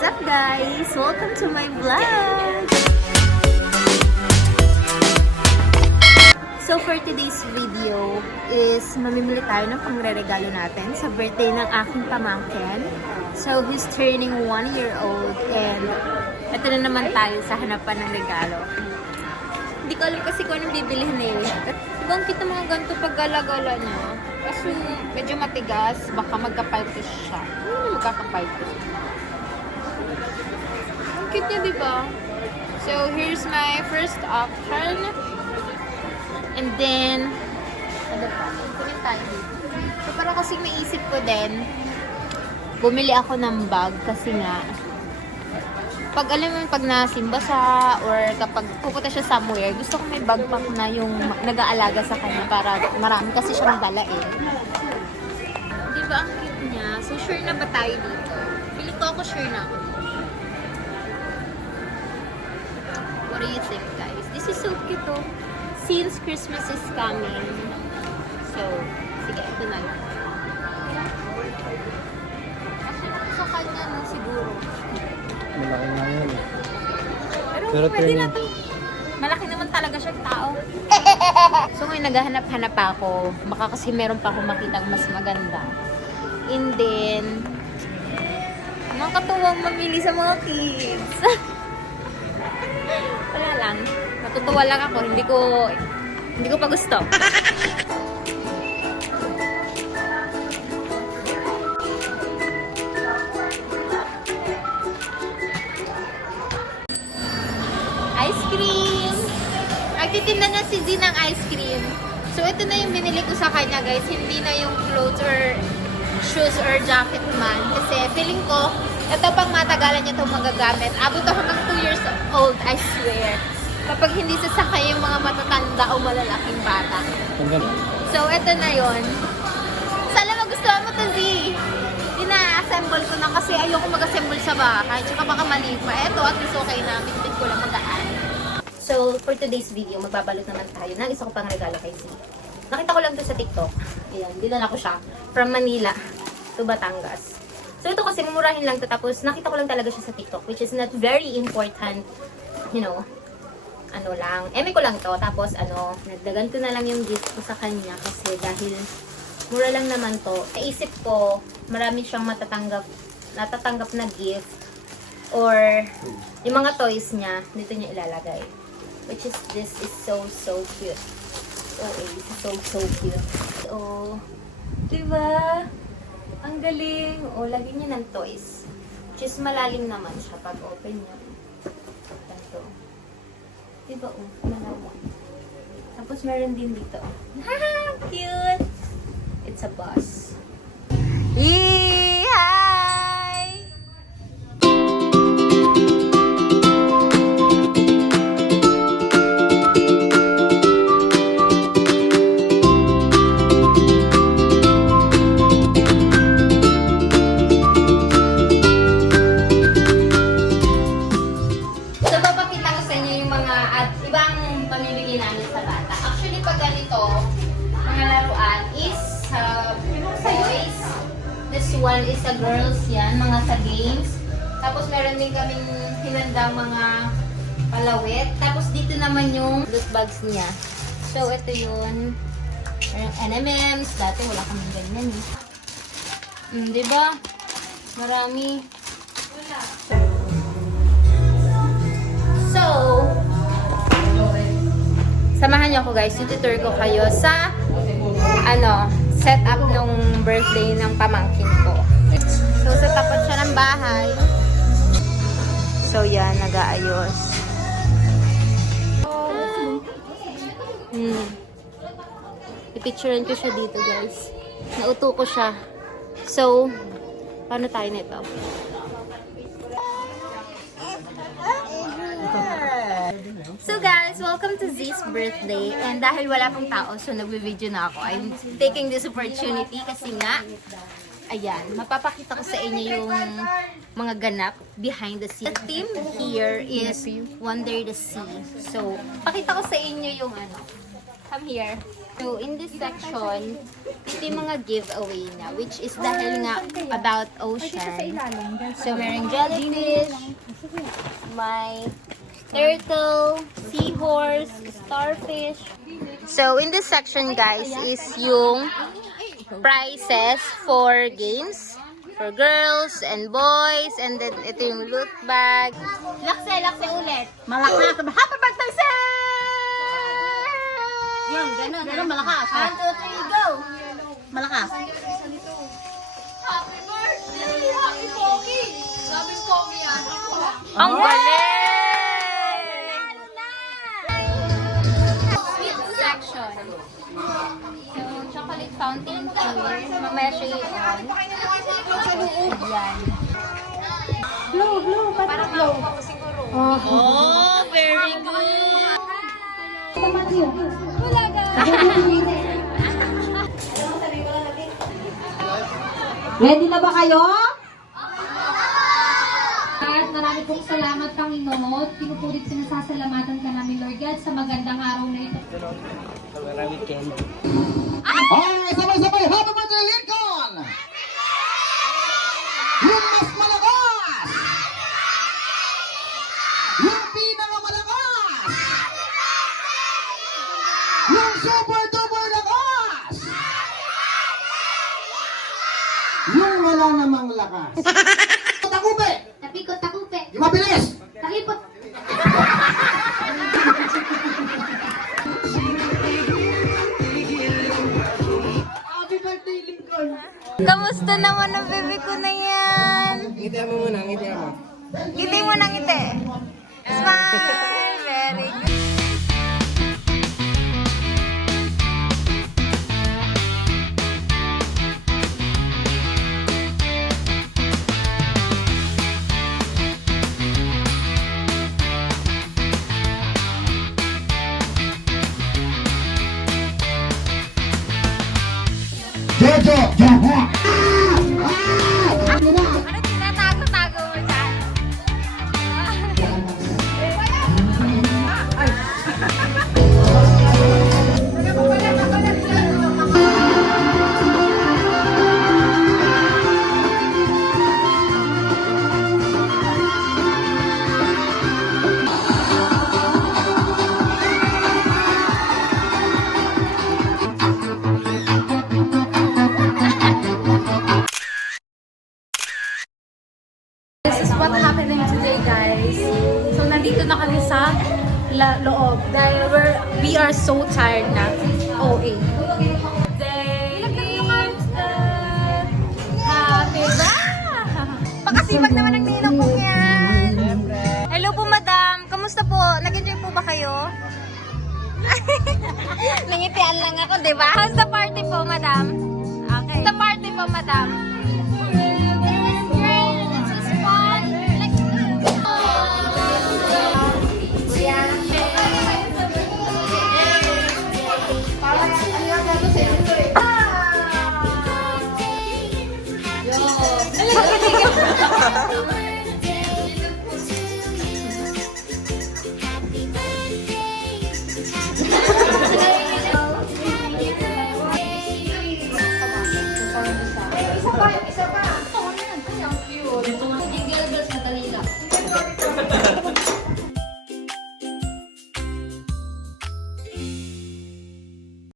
What's up guys? Welcome to my vlog! So for today's video is mamimili tayo ng pangre-regalo natin sa birthday ng aking pamangkin. So he's turning 1 year old and ito na naman tayo sa hanapan ng regalo. Hindi ko alam kasi kung anong bibilihin eh. Ibang kita mga ganito pag gala-gala niya. Kasi medyo matigas, baka magkapaltos siya. Ano magkakapaltos? Ang cute niya, diba? So, here's my first option. And then, ano pa? Kunin tayo dito. So, para kasi maisip ko din, bumili ako ng bag kasi nga, pag alam mo pag nasimba siya or kapag pupunta siya somewhere, gusto ko may backpack na yung nag-aalaga sa kanya para marami kasi siyang dala eh. Di ba ang cute niya? So sure na ba tayo dito? Feeling ko ako sure na ako. What do you think guys? This is so cute oh. Since Christmas is coming. So, sige, ito na lang. Actually, sa kanya no, siguro. Malaki nga yan eh. Pero pwede na ito. Malaki naman talaga siyang tao. So ngayon naghahanap-hanap ako. Baka kasi meron pa akong makitang mas maganda. And then, nakakatuwang mamili sa mga kids. Wala lang. Natutuwa lang ako. Hindi ko pa gusto. Ice cream! Nagtitinda na si Z ng ice cream. So, ito na yung binili ko sa kanya, guys. Hindi na yung clothes or shoes or jacket man. Kasi feeling ko, ito pang matagalan niya itong magagamit. Abot ako hanggang 2 years old, I swear. Kapag hindi sasakay yung mga matatanda o malalaking bata. So, ito na yon. Sana magustuhan mo to, Z. Ina-assemble ko na kasi ayoko mag-assemble sa bahay. Tsaka baka mali pa. Ito, at least okay na. Bitbit ko lang magaan. So, for today's video, magbabalot naman tayo ng isa ko pang regalo kay Z. Nakita ko lang to sa TikTok. Ayan, dinala ko siya. From Manila to Batangas. So, ito kasi mumurahin lang to. Tapos, nakita ko lang talaga siya sa TikTok. Which is not very important. You know, ano lang. Eme ko lang to. Tapos, nagdagan ko na lang yung gift ko sa kanya. Kasi dahil mura lang naman to. Naisip ko, marami siyang natatanggap na gift. Or, yung mga toys niya, dito niya ilalagay. Which is, this is so cute. Oh, so cute. Oh, diba? Ang galing. Oh, lagyan niya ng toys. Which is, malalim naman siya pag open niya. Ito. Diba, oh, malalim. Tapos, meron din dito. Ha! Cute! It's a bus. Yee! Hi! So, papakita ko sa inyo yung mga at ibang pamimili namin sa bata. Actually, pag ganito, mga laruan is toys. This one is sa girls yan, mga sa games. Tapos meron din kaming hinandang mga palawit. Tapos dito naman yung loot bags niya. So ito yun. M&M's. Dati wala kaming ganyan eh. Diba? Marami. So, samahan niyo ako guys. Tutor ko kayo sa set up nung birthday ng pamangkin ko. So, sa tapat siya ng bahay. So, yan, nag-aayos. I-picturean ko siya dito, guys. Nauto ko siya. So, paano tayo nito? So guys, welcome to Z's birthday. And dahil wala pong tao, so nagbe-video na ako. I'm taking this opportunity kasi nga, ayan, mapapakita ko sa inyo yung mga ganap behind the scene. The theme here is Wonder the Sea. So, pakita ko sa inyo yung come here. So, in this section Ito yung mga giveaway na, which is dahil nga about ocean. So, merong jellyfish, may turtle, seahorse, starfish. So, in this section, guys, is yung prizes for games for girls and boys. And then, ito yung loot bag. Lakse ulit. Malakas. Happy birthday, sir! Yan, ganun. Ganun, malakas. 1, 2, 3, go! Malakas. Happy birthday! Happy Pogi! Sabi Pogi yan. Ang galing! Sweet section. So, chocolate fountain here. Mamaya siya i-on. Yan. Blow. Parang blow. Siguro. Oh, very good! Ready na ba kayo? At marami pong salamat, Panginoon. Pinupulit sinasasalamatan ka namin, Lord God, sa magandang araw na ito. Alright, sabay-sabay, happy birthday, Lincoln! Yung mas malakas! Yung pinakamalakas! Yung super-duper lakas! Yung wala namang lakas! Takupe! Takupe. Yung mabilis! Talipot. Happy birthday, Lincoln! Kamusta naman ang bebe ko na yan? Ngiti mo muna, ngiti mo. Ngiti mo na ngiti. Smile! Very good. Jojo! Jojo! Ano tinatago-tago mo dyan? This is what happening today, guys. So, nandito na kami sa loob dahil we are so tired na. OA. Day Happy Pakasibag naman ang ninong kong yan. Hello po, madam. Kamusta po? Nag-enjoy po ba kayo? Nangitian lang ako, di ba? How's the party po, madam? Okay. The party po, madam.